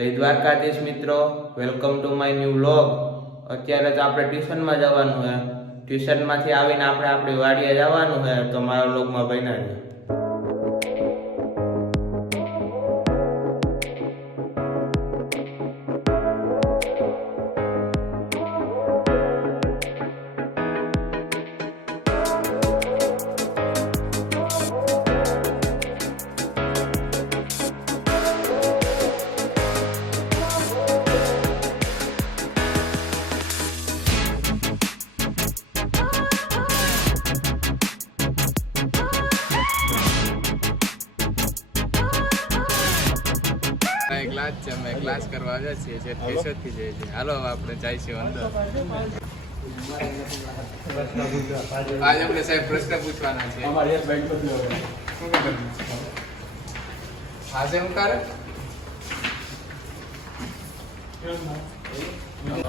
જય દ્વારકાધીશ મિત્રો, welcome to my new vlog. અત્યારે તો આપણે ટ્યુશનમાં જવાનું છે। ટ્યુશનમાંથી આવીને આપણે આપણી વાડીએ જવાનું છે, તો મારા વ્લોગમાં બન્યા છે। ક્લાસ છે, અમે ક્લાસ કરવા આવ્યા છીએ જે કેશોદથી જઈએ છીએ। હાલો આપણે જઈશું અંદર। આજે આપણે સાહેબ પ્રશ્ન પૂછવાના છે। આજે હું કરે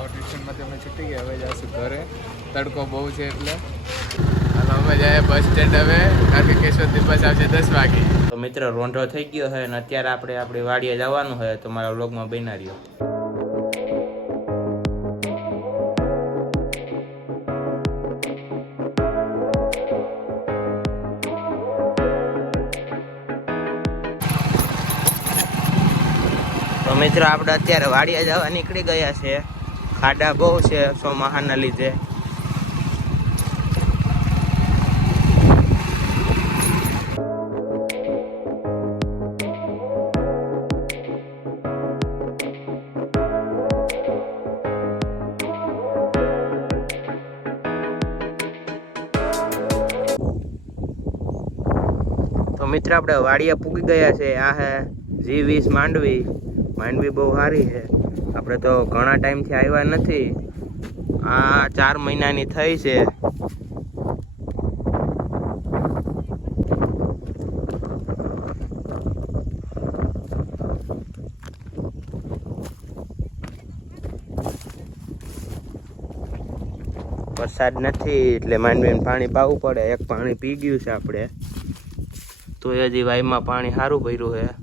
ટ્યુશનમાંથી અમે છૂટી ગયા, હવે જઈશું ઘરે। તડકો બહુ છે એટલે હાલો અમે જાય બસ સ્ટેન્ડ હવે, કારણ કે કેશોદથી બસ આવશે 10 વાગે। તો મિત્રો રોંઢો થઈ ગયો છે અને અત્યારે આપણે આપણી વાડીએ જવાનું છે, તો મારા વ્લોગમાં બન્યા રહ્યો। તો મિત્રો આપણે અત્યારે વાડીએ જવા નીકળી ગયા છે। ખાડા બહુ છે ચોમાસાના લીધે। તો મિત્ર આપણે વાડીએ પૂગી ગયા છે। આ હે G20 માંડવી બહુ સારી છે। આપણે તો ઘણા ટાઈમથી આવ્યા નથી, આ 4 મહિનાની થઈ છે। વરસાદ નથી એટલે માંડવીને પાણી પાવું પડે। એક પાણી પી ગયું છે આપણે, તો હજી વાયમાં પાણી સારું ભર્યું છે।